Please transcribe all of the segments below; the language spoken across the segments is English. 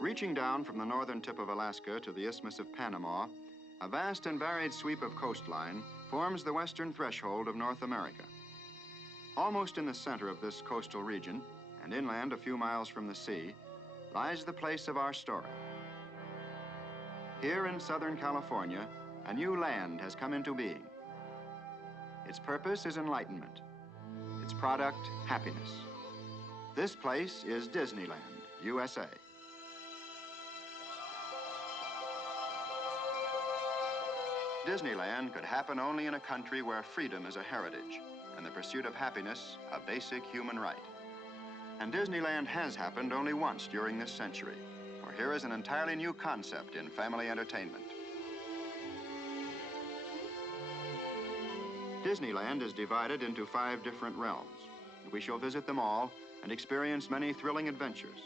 Reaching down from the northern tip of Alaska to the Isthmus of Panama, a vast and varied sweep of coastline forms the western threshold of North America. Almost in the center of this coastal region, and inland a few miles from the sea, lies the place of our story. Here in Southern California, a new land has come into being. Its purpose is enlightenment. Its product, happiness. This place is Disneyland, USA. Disneyland could happen only in a country where freedom is a heritage and the pursuit of happiness a basic human right. And Disneyland has happened only once during this century, for here is an entirely new concept in family entertainment. Disneyland is divided into 5 different realms. We shall visit them all and experience many thrilling adventures.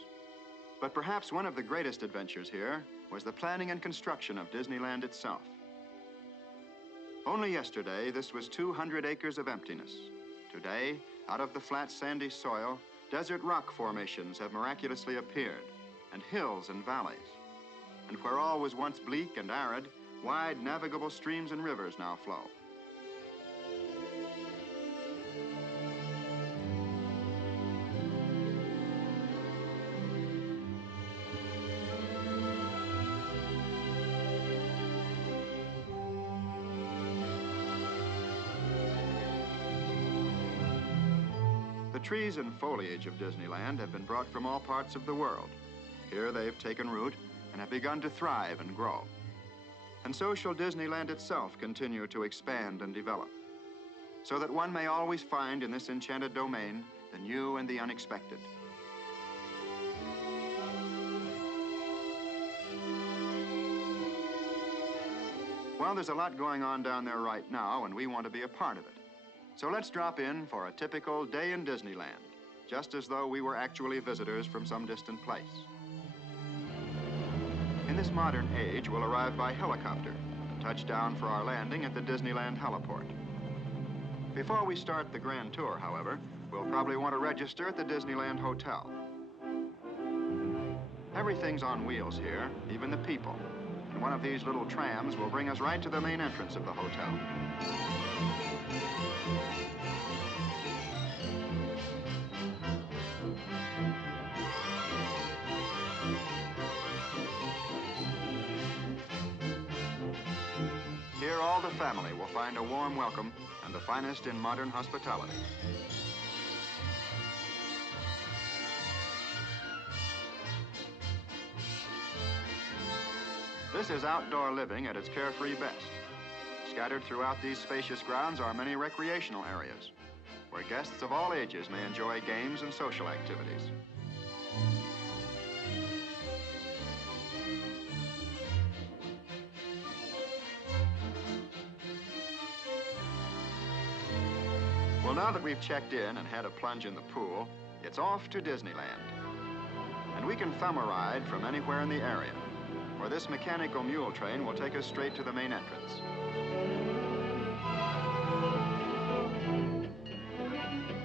But perhaps one of the greatest adventures here was the planning and construction of Disneyland itself. Only yesterday, this was 200 acres of emptiness. Today, out of the flat, sandy soil, desert rock formations have miraculously appeared, and hills and valleys. And where all was once bleak and arid, wide, navigable streams and rivers now flow. The trees and foliage of Disneyland have been brought from all parts of the world. Here they've taken root and have begun to thrive and grow. And so shall Disneyland itself continue to expand and develop, so that one may always find in this enchanted domain the new and the unexpected. Well, there's a lot going on down there right now, and we want to be a part of it. So let's drop in for a typical day in Disneyland, just as though we were actually visitors from some distant place. In this modern age, we'll arrive by helicopter and touch down for our landing at the Disneyland heliport. Before we start the grand tour, however, we'll probably want to register at the Disneyland Hotel. Everything's on wheels here, even the people. And one of these little trams will bring us right to the main entrance of the hotel. Here, all the family will find a warm welcome and the finest in modern hospitality. This is outdoor living at its carefree best. Scattered throughout these spacious grounds are many recreational areas, where guests of all ages may enjoy games and social activities. Well, now that we've checked in and had a plunge in the pool, it's off to Disneyland. And we can thumb a ride from anywhere in the area, where this mechanical mule train will take us straight to the main entrance.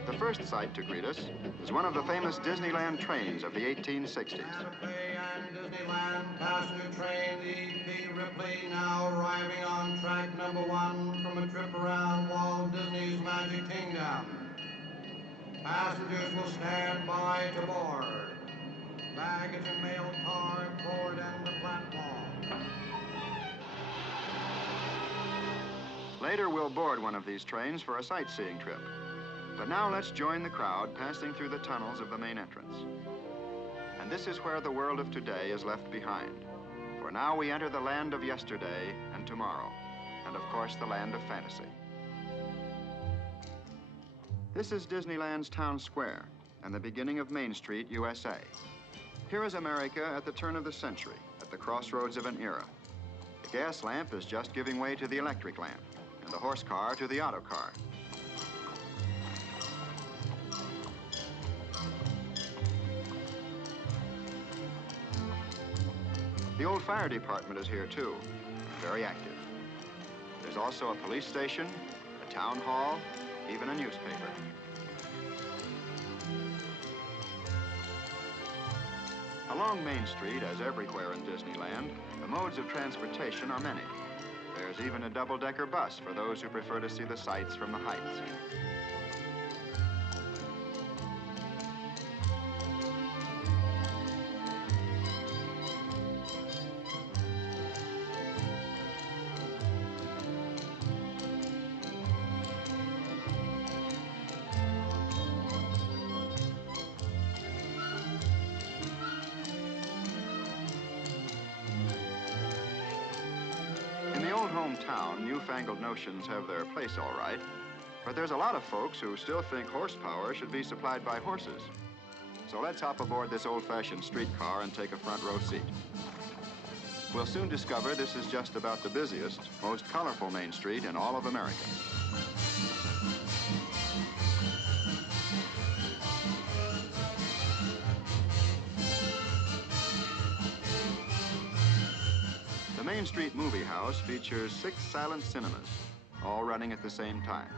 The first sight to greet us is one of the famous Disneyland trains of the 1860s. Santa Fe and Disneyland passenger train, the E.P. Ripley, now arriving on track number 1 from a trip around Walt Disney's Magic Kingdom. Passengers will stand by to board. Baggage and mail car board and the platform. Later, we'll board one of these trains for a sightseeing trip. But now let's join the crowd passing through the tunnels of the main entrance. And this is where the world of today is left behind. For now we enter the land of yesterday and tomorrow, and of course the land of fantasy. This is Disneyland's town square and the beginning of Main Street, USA. Here is America at the turn of the century, at the crossroads of an era. The gas lamp is just giving way to the electric lamp, and the horse car to the auto car. The old fire department is here too, very active. There's also a police station, a town hall, even a newspaper. Along Main Street, as everywhere in Disneyland, the modes of transportation are many. There's even a double-decker bus for those who prefer to see the sights from the heights. Hometown, newfangled notions have their place all right, but there's a lot of folks who still think horsepower should be supplied by horses. So let's hop aboard this old-fashioned streetcar and take a front row seat. We'll soon discover this is just about the busiest, most colorful Main Street in all of America. The Main Street Movie House features 6 silent cinemas, all running at the same time.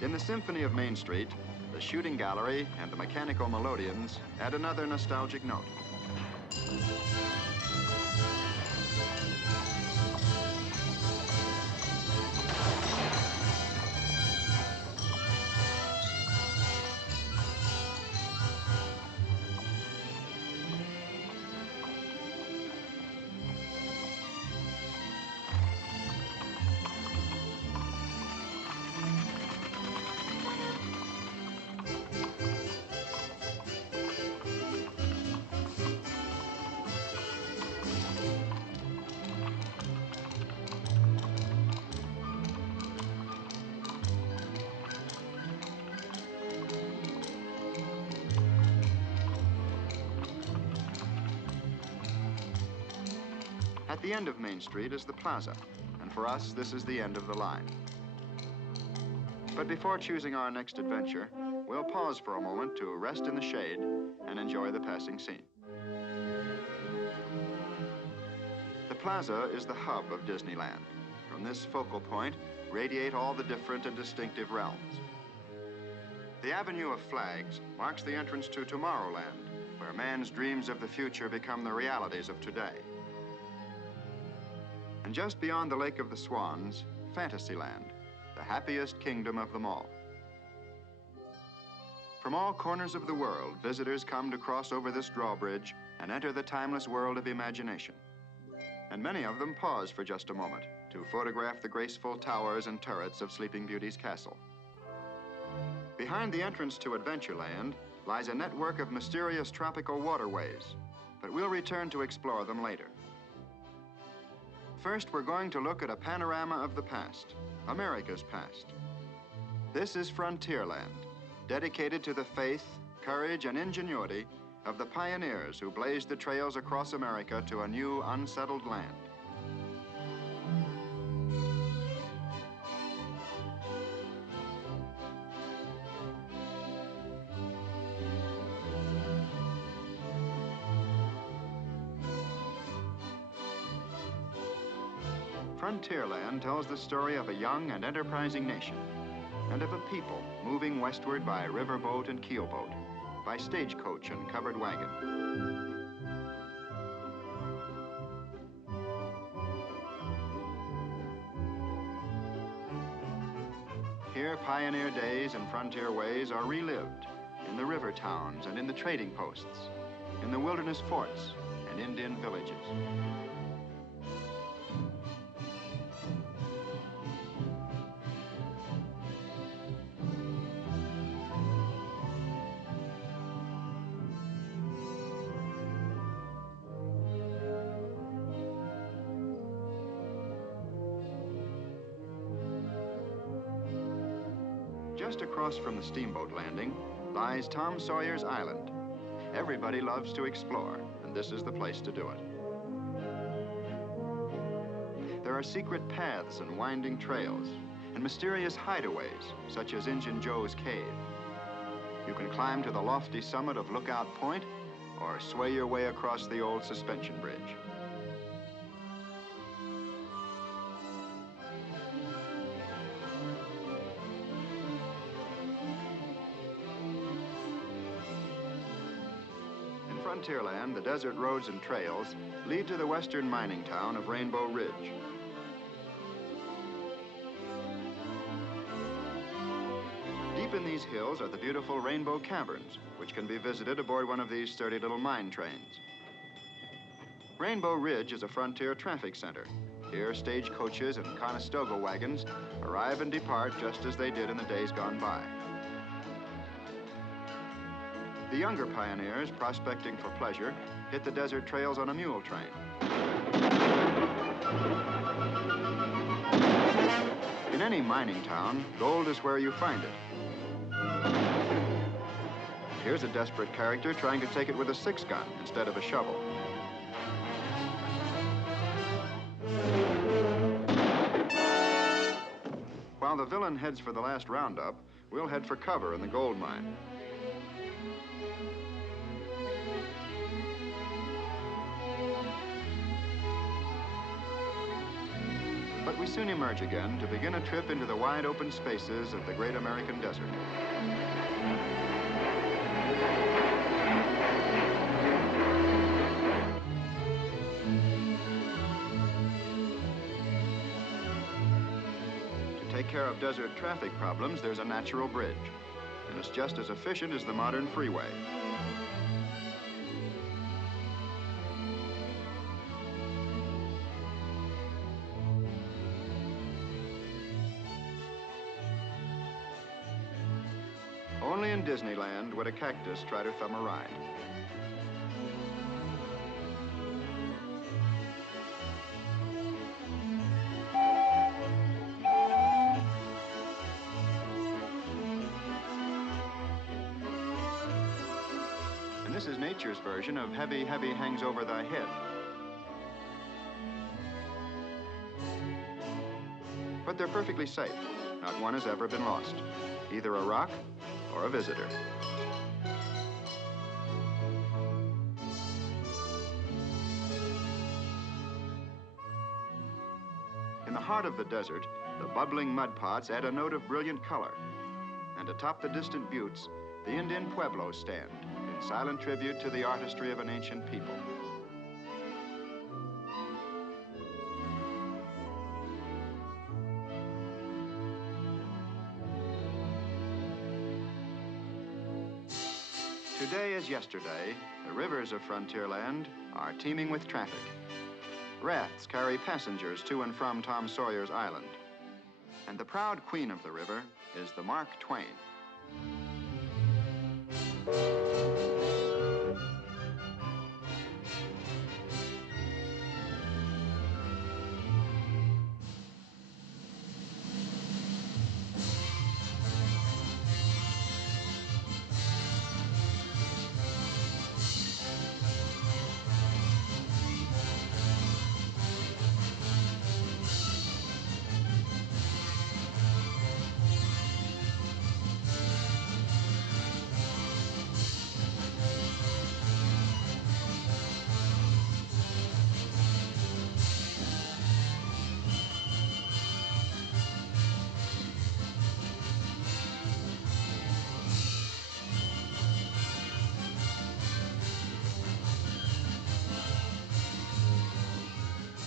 In the Symphony of Main Street, the shooting gallery and the mechanical melodeons add another nostalgic note. At the end of Main Street is the plaza, and for us, this is the end of the line. But before choosing our next adventure, we'll pause for a moment to rest in the shade and enjoy the passing scene. The plaza is the hub of Disneyland. From this focal point, radiate all the different and distinctive realms. The Avenue of Flags marks the entrance to Tomorrowland, where man's dreams of the future become the realities of today. And just beyond the Lake of the Swans, Fantasyland, the happiest kingdom of them all. From all corners of the world, visitors come to cross over this drawbridge and enter the timeless world of imagination. And many of them pause for just a moment to photograph the graceful towers and turrets of Sleeping Beauty's castle. Behind the entrance to Adventureland lies a network of mysterious tropical waterways, but we'll return to explore them later. First, we're going to look at a panorama of the past, America's past. This is Frontierland, dedicated to the faith, courage, and ingenuity of the pioneers who blazed the trails across America to a new, unsettled land. Frontierland tells the story of a young and enterprising nation, and of a people moving westward by riverboat and keelboat, by stagecoach and covered wagon. Here, pioneer days and frontier ways are relived in the river towns and in the trading posts, in the wilderness forts and Indian villages. Just across from the steamboat landing lies Tom Sawyer's Island. Everybody loves to explore, and this is the place to do it. There are secret paths and winding trails, and mysterious hideaways, such as Injun Joe's Cave. You can climb to the lofty summit of Lookout Point, or sway your way across the old suspension bridge. Frontierland, the desert roads and trails lead to the western mining town of Rainbow Ridge. Deep in these hills are the beautiful Rainbow Caverns, which can be visited aboard one of these sturdy little mine trains. Rainbow Ridge is a frontier traffic center. Here, stagecoaches and Conestoga wagons arrive and depart just as they did in the days gone by. The younger pioneers, prospecting for pleasure, hit the desert trails on a mule train. In any mining town, gold is where you find it. Here's a desperate character trying to take it with a 6-gun instead of a shovel. While the villain heads for the last roundup, we'll head for cover in the gold mine. But we soon emerge again to begin a trip into the wide open spaces of the great American desert. To take care of desert traffic problems, there's a natural bridge, and it's just as efficient as the modern freeway. Only in Disneyland would a cactus try to thumb a ride. And this is nature's version of Heavy, Heavy Hangs Over Thy Head. But they're perfectly safe. Not one has ever been lost. Either a rock or a visitor. In the heart of the desert, the bubbling mud pots add a note of brilliant color. And atop the distant buttes, the Indian pueblos stand in silent tribute to the artistry of an ancient people. Today as yesterday, the rivers of Frontierland are teeming with traffic. Rafts carry passengers to and from Tom Sawyer's Island. And the proud queen of the river is the Mark Twain.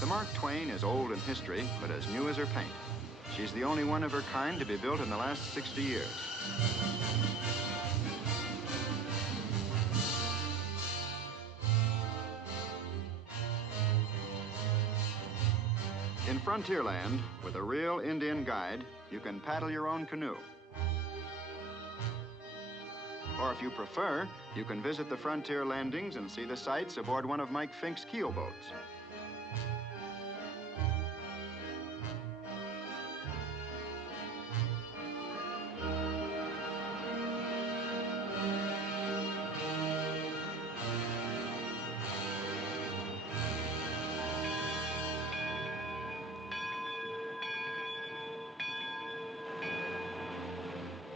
The Mark Twain is old in history, but as new as her paint. She's the only one of her kind to be built in the last 60 years. In Frontierland, with a real Indian guide, you can paddle your own canoe. Or if you prefer, you can visit the frontier landings and see the sights aboard one of Mike Fink's keelboats.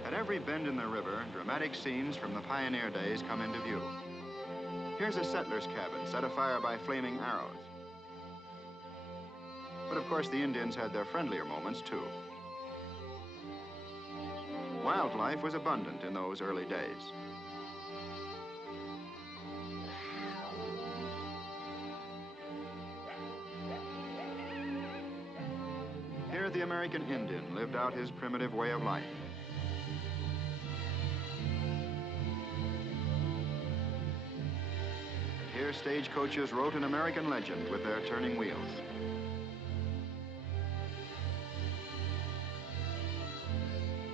At every bend in the river, dramatic scenes from the pioneer days come into view. Here's a settler's cabin set afire by flaming arrows. But of course, the Indians had their friendlier moments, too. Wildlife was abundant in those early days. Here, the American Indian lived out his primitive way of life. Here, stagecoaches wrote an American legend with their turning wheels.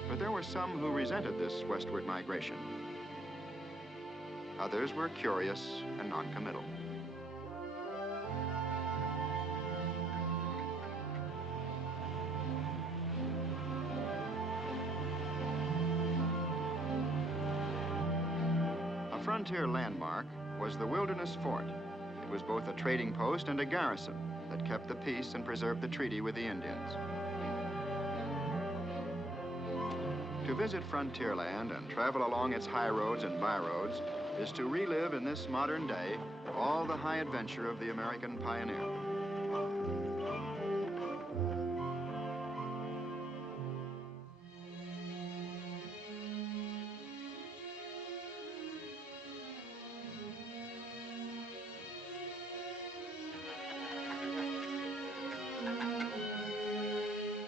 But there were some who resented this westward migration. Others were curious and non-committal. A frontier landmark was the Wilderness Fort. It was both a trading post and a garrison that kept the peace and preserved the treaty with the Indians. To visit Frontierland and travel along its high roads and byroads is to relive in this modern day all the high adventure of the American pioneer.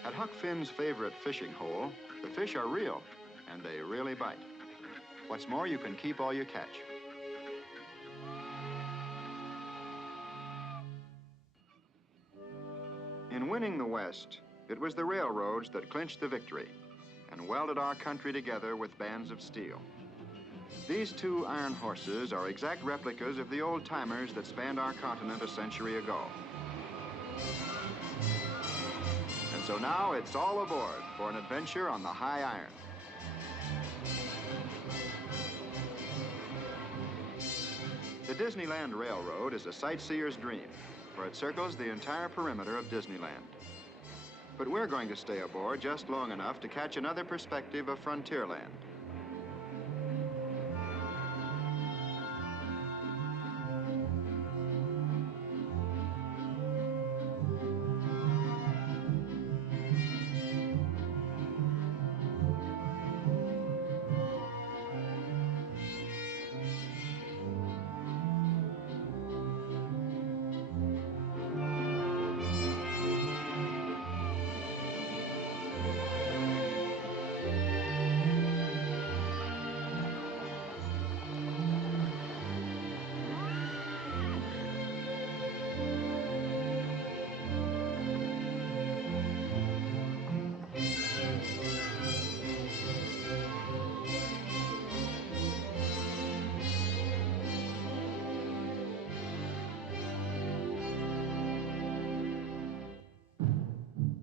At Huck Finn's favorite fishing hole, the fish are real, and they really bite. What's more, you can keep all you catch. In winning the West, it was the railroads that clinched the victory and welded our country together with bands of steel. These two iron horses are exact replicas of the old-timers that spanned our continent a century ago. And so now it's all aboard for an adventure on the high iron. The Disneyland Railroad is a sightseer's dream, for it circles the entire perimeter of Disneyland. But we're going to stay aboard just long enough to catch another perspective of Frontierland.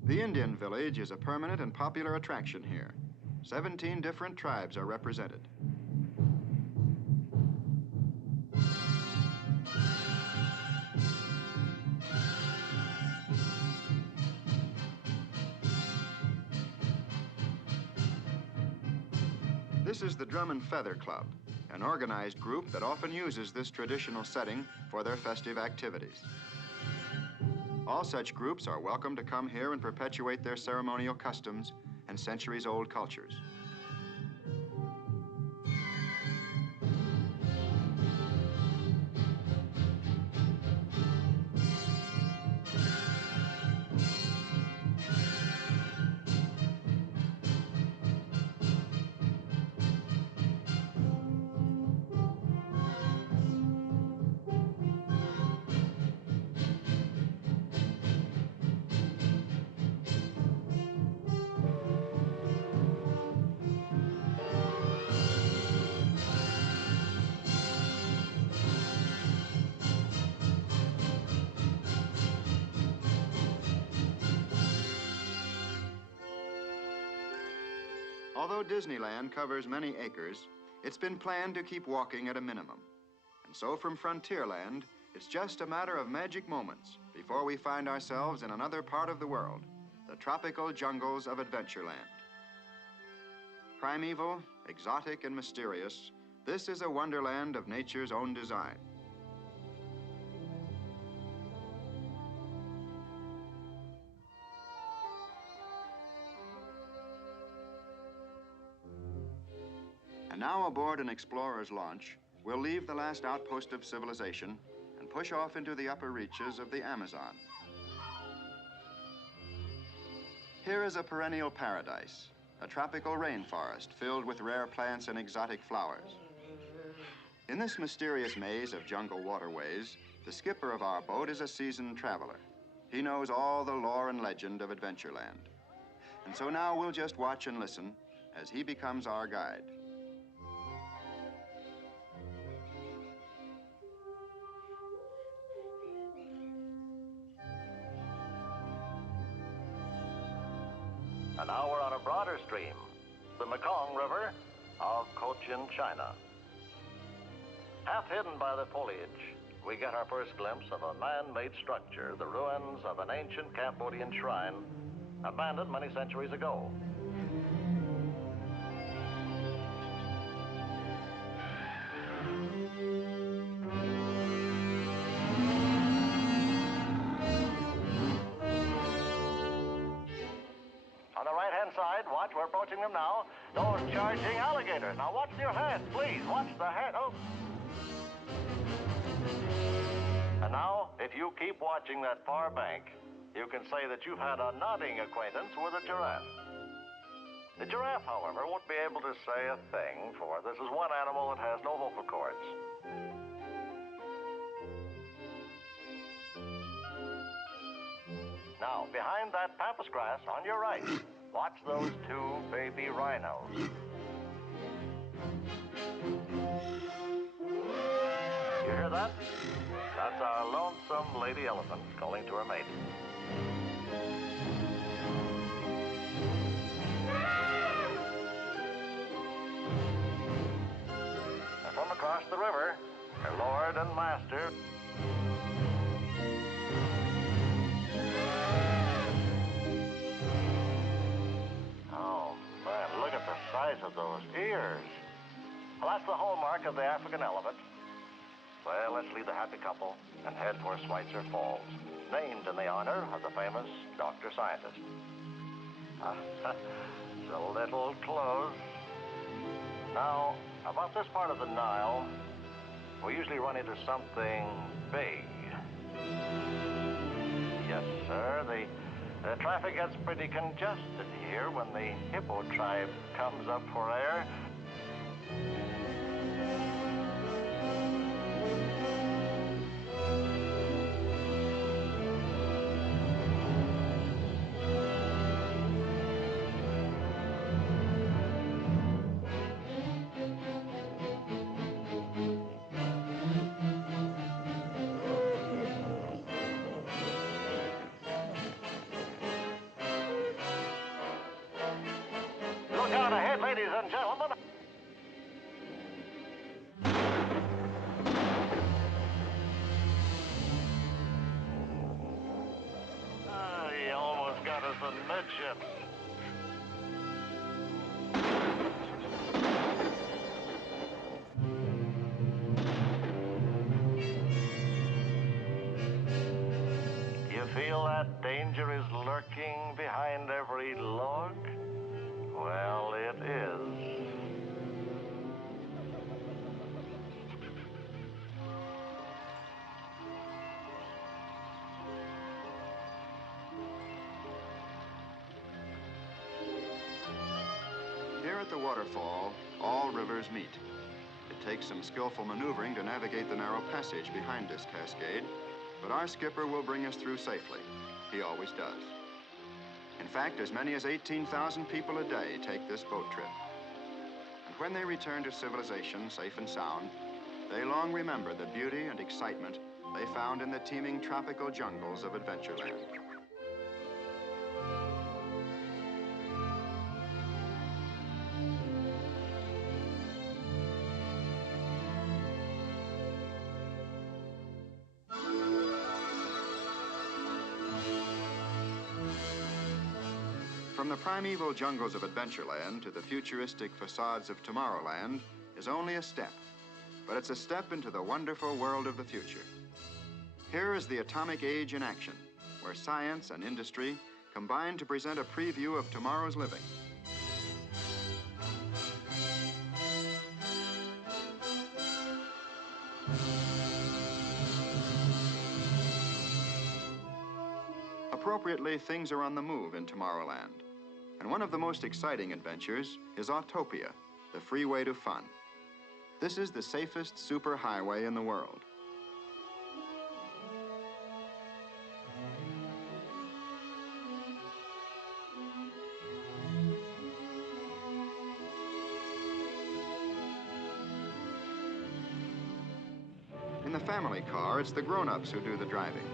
The Indian Village is a permanent and popular attraction here. 17 different tribes are represented. This is the Drum and Feather Club, an organized group that often uses this traditional setting for their festive activities. All such groups are welcome to come here and perpetuate their ceremonial customs and centuries-old cultures. Although Disneyland covers many acres, it's been planned to keep walking at a minimum. And so from Frontierland, it's just a matter of magic moments before we find ourselves in another part of the world, the tropical jungles of Adventureland. Primeval, exotic, and mysterious, this is a wonderland of nature's own design. And now aboard an explorer's launch, we'll leave the last outpost of civilization and push off into the upper reaches of the Amazon. Here is a perennial paradise, a tropical rainforest filled with rare plants and exotic flowers. In this mysterious maze of jungle waterways, the skipper of our boat is a seasoned traveler. He knows all the lore and legend of Adventureland. And so now we'll just watch and listen as he becomes our guide. And now we're on a broader stream, the Mekong River of Cochin, China. Half hidden by the foliage, we get our first glimpse of a man-made structure, the ruins of an ancient Cambodian shrine, abandoned many centuries ago. On the right-hand side, watch, we're approaching them now. Those charging alligators. Now watch your head, please. Watch the head. Oh. And now, if you keep watching that far bank, you can say that you've had a nodding acquaintance with a giraffe. The giraffe, however, won't be able to say a thing, for this is one animal that has no vocal cords. Now, behind that pampas grass on your right, watch those two baby rhinos. You hear that? That's our lonesome lady elephant calling to her mate. And from across the river, her lord and master. Oh, man, look at the size of those ears. Well, that's the hallmark of the African elephant. Well, let's leave the happy couple and head for Schweitzer Falls, named in the honor of the famous doctor scientist. It's a little close. Now, about this part of the Nile, we usually run into something big. Yes, sir, the traffic gets pretty congested here when the hippo tribe comes up for air. Look out ahead, ladies and gentlemen. He almost got us amidships. You feel that danger is lurking behind every log? Well, it is. Here at the waterfall, all rivers meet. It takes some skillful maneuvering to navigate the narrow passage behind this cascade, but our skipper will bring us through safely. He always does. In fact, as many as 18,000 people a day take this boat trip. And when they return to civilization safe and sound, they long remember the beauty and excitement they found in the teeming tropical jungles of Adventureland. From the primeval jungles of Adventureland to the futuristic facades of Tomorrowland is only a step, but it's a step into the wonderful world of the future. Here is the atomic age in action, where science and industry combine to present a preview of tomorrow's living. Appropriately, things are on the move in Tomorrowland. And one of the most exciting adventures is Autopia, the freeway to fun. This is the safest superhighway in the world. In the family car, it's the grown-ups who do the driving.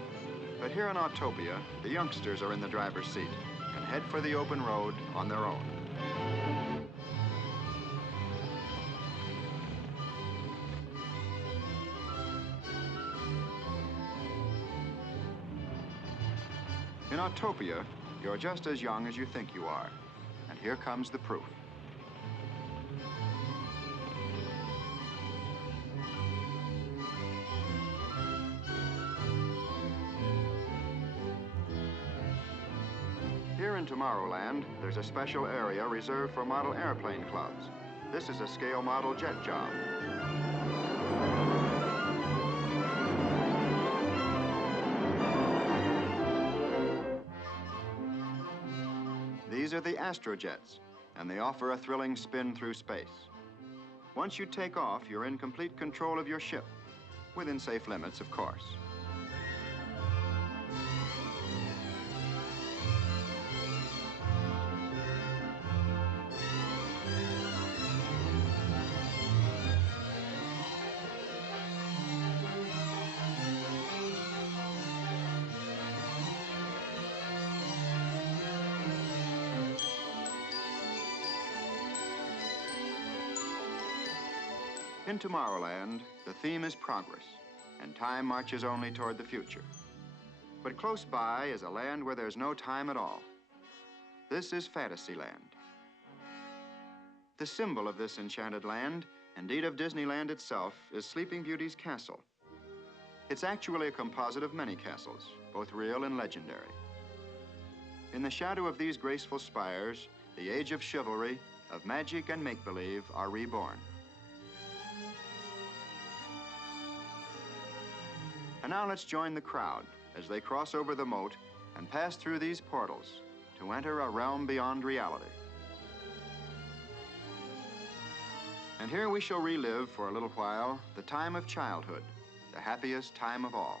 But here in Autopia, the youngsters are in the driver's seat and head for the open road on their own. In Autopia, you're just as young as you think you are. And here comes the proof. Here in Tomorrowland, there's a special area reserved for model airplane clubs. This is a scale model jet job. These are the Astrojets, and they offer a thrilling spin through space. Once you take off, you're in complete control of your ship, within safe limits, of course. In Tomorrowland, the theme is progress, and time marches only toward the future. But close by is a land where there's no time at all. This is Fantasyland. The symbol of this enchanted land, indeed of Disneyland itself, is Sleeping Beauty's castle. It's actually a composite of many castles, both real and legendary. In the shadow of these graceful spires, the age of chivalry, of magic and make-believe are reborn. And now let's join the crowd as they cross over the moat and pass through these portals to enter a realm beyond reality. And here we shall relive for a little while the time of childhood, the happiest time of all.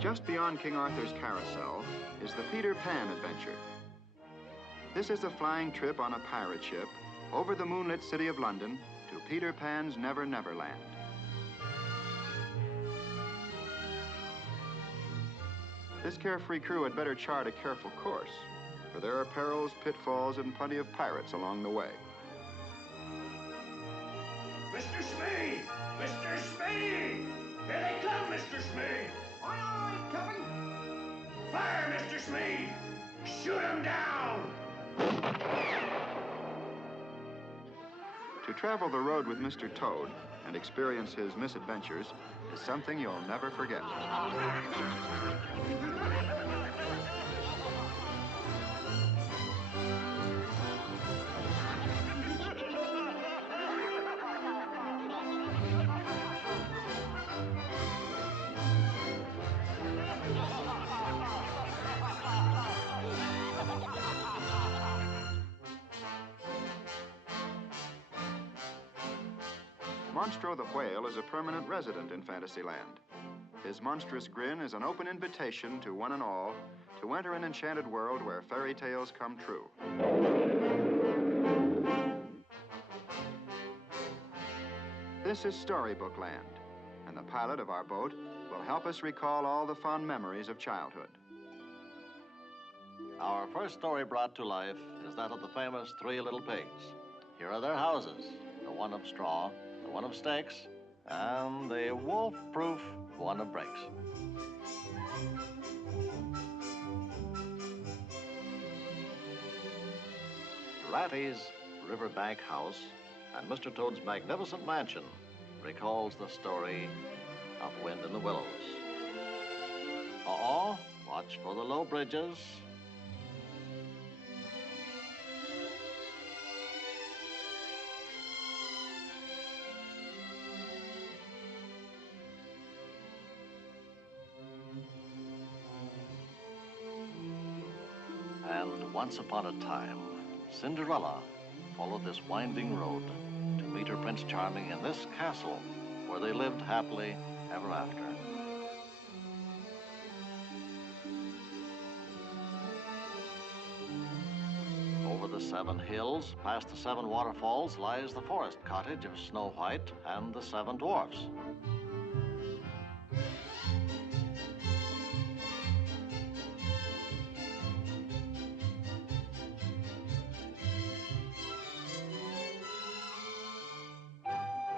Just beyond King Arthur's Carousel is the Peter Pan adventure. This is a flying trip on a pirate ship over the moonlit city of London to Peter Pan's Never Never Land. This carefree crew had better chart a careful course, for there are perils, pitfalls, and plenty of pirates along the way. Mr. Smee! Mr. Smee! Here they come, Mr. Smee! Aye, aye, Captain. Fire, Mr. Smee! Shoot 'em down! To travel the road with Mr. Toad and experience his misadventures is something you'll never forget. Monstro the Whale is a permanent resident in Fantasyland. His monstrous grin is an open invitation to one and all to enter an enchanted world where fairy tales come true. This is Storybook Land, and the pilot of our boat will help us recall all the fond memories of childhood. Our first story brought to life is that of the famous Three Little Pigs. Here are their houses, the one of straw, the one of stakes, and the wolf-proof one of bricks. Ratty's riverbank house and Mr. Toad's magnificent mansion recalls the story of Wind in the Willows. Uh-oh, watch for the low bridges. And once upon a time, Cinderella followed this winding road to meet her Prince Charming in this castle where they lived happily ever after. Over the 7 hills, past the 7 waterfalls, lies the forest cottage of Snow White and the 7 dwarfs.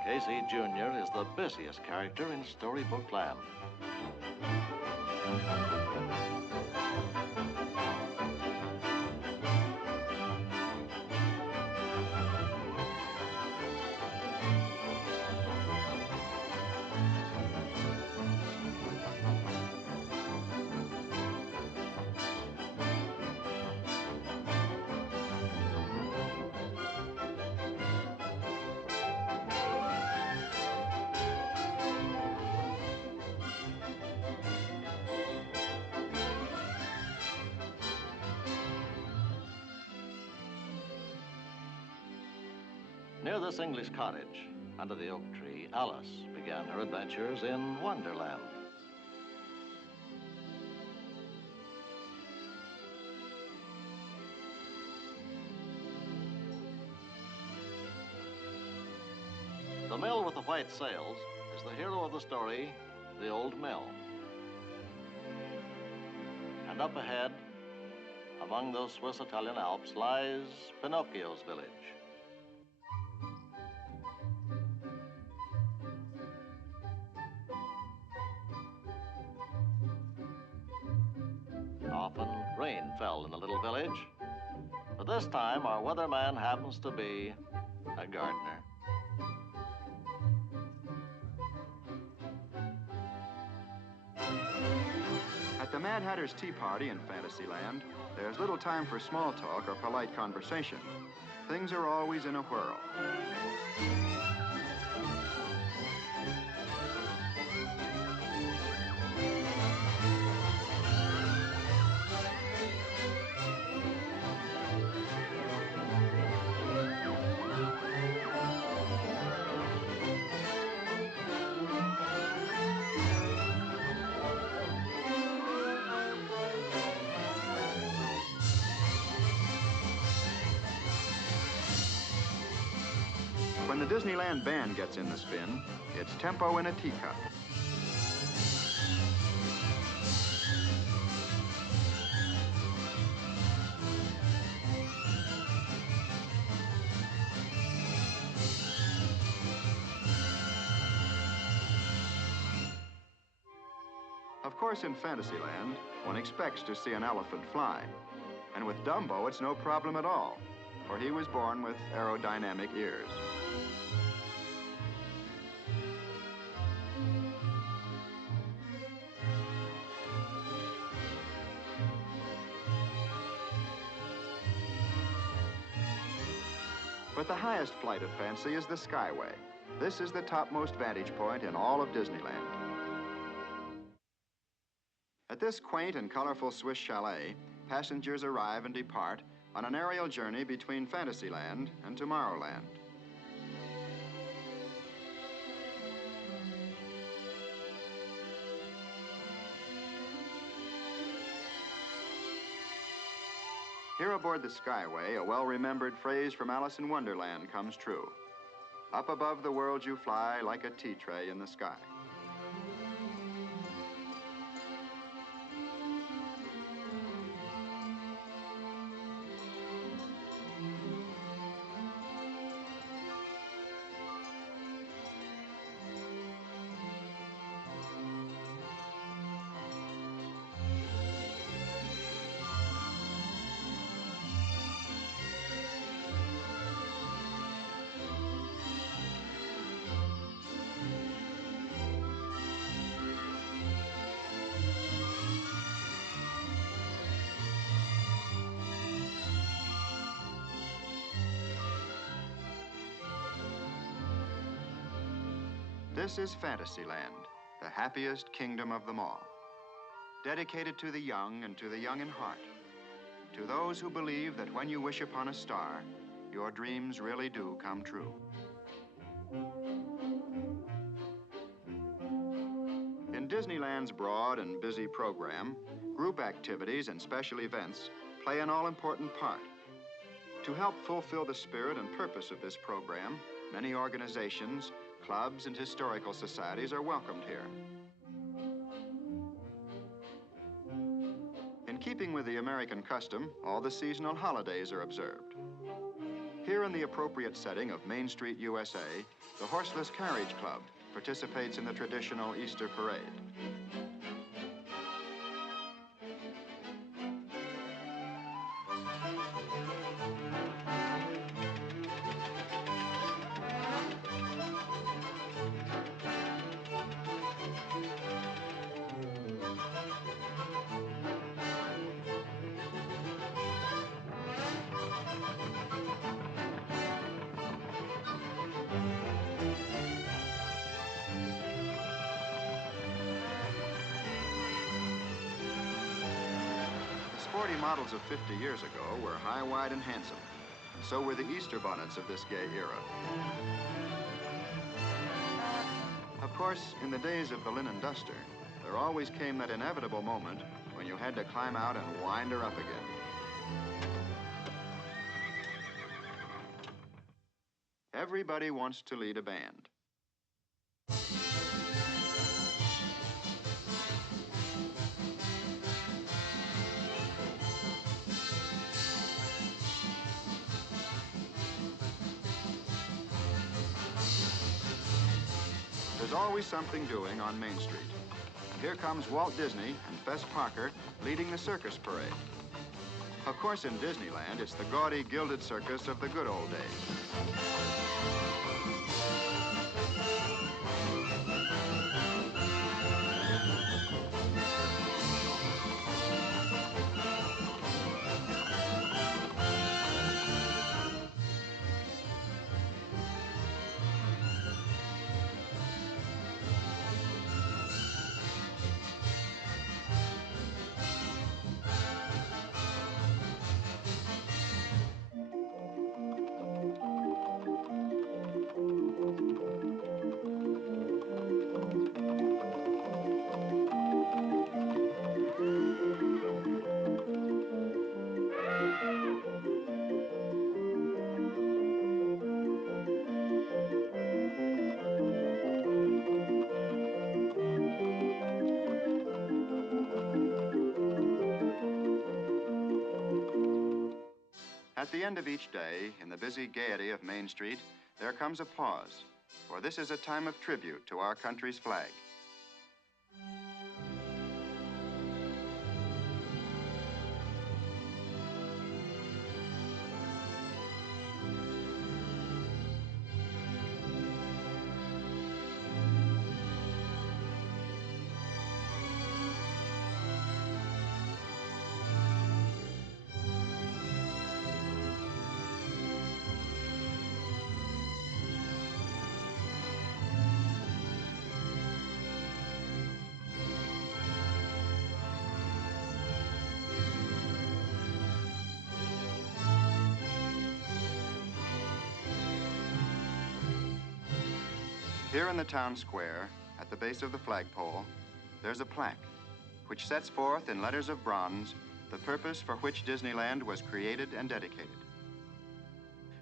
Casey Jr. is the busiest character in Storybook Land. Near this English cottage, under the oak tree, Alice began her adventures in Wonderland. The mill with the white sails is the hero of the story, the old mill. And up ahead, among those Swiss-Italian Alps, lies Pinocchio's village. Often rain fell in the little village, but this time our weatherman happens to be a gardener. At the Mad Hatter's Tea Party in Fantasyland, there's little time for small talk or polite conversation. Things are always in a whirl. When the Disneyland band gets in the spin, it's tempo in a teacup. Of course, in Fantasyland, one expects to see an elephant fly. And with Dumbo, it's no problem at all, for he was born with aerodynamic ears. But the highest flight of fancy is the Skyway. This is the topmost vantage point in all of Disneyland. At this quaint and colorful Swiss chalet, passengers arrive and depart on an aerial journey between Fantasyland and Tomorrowland. Here aboard the Skyway, a well-remembered phrase from Alice in Wonderland comes true. Up above the world you fly like a tea tray in the sky. This is Fantasyland, the happiest kingdom of them all. Dedicated to the young and to the young in heart. To those who believe that when you wish upon a star, your dreams really do come true. In Disneyland's broad and busy program, group activities and special events play an all-important part. To help fulfill the spirit and purpose of this program, many organizations, clubs, and historical societies are welcomed here. In keeping with the American custom, all the seasonal holidays are observed. Here in the appropriate setting of Main Street, USA, the Horseless Carriage Club participates in the traditional Easter parade. Sporty models of 50 years ago were high, wide, and handsome. So were the Easter bonnets of this gay era. Of course, in the days of the linen duster, there always came that inevitable moment when you had to climb out and wind her up again. Everybody wants to lead a band. There's always something doing on Main Street. And here comes Walt Disney and Fess Parker leading the circus parade. Of course, in Disneyland, it's the gaudy, gilded circus of the good old days. At the end of each day, in the busy gaiety of Main Street, there comes a pause, for this is a time of tribute to our country's flag. Here in the town square, at the base of the flagpole, there's a plaque which sets forth in letters of bronze the purpose for which Disneyland was created and dedicated.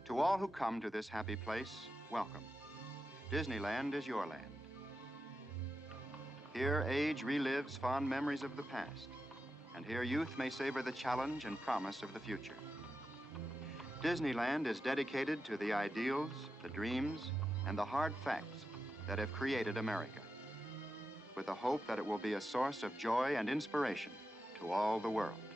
To all who come to this happy place, welcome. Disneyland is your land. Here, age relives fond memories of the past, and here youth may savor the challenge and promise of the future. Disneyland is dedicated to the ideals, the dreams, and the hard facts that have created America, with the hope that it will be a source of joy and inspiration to all the world.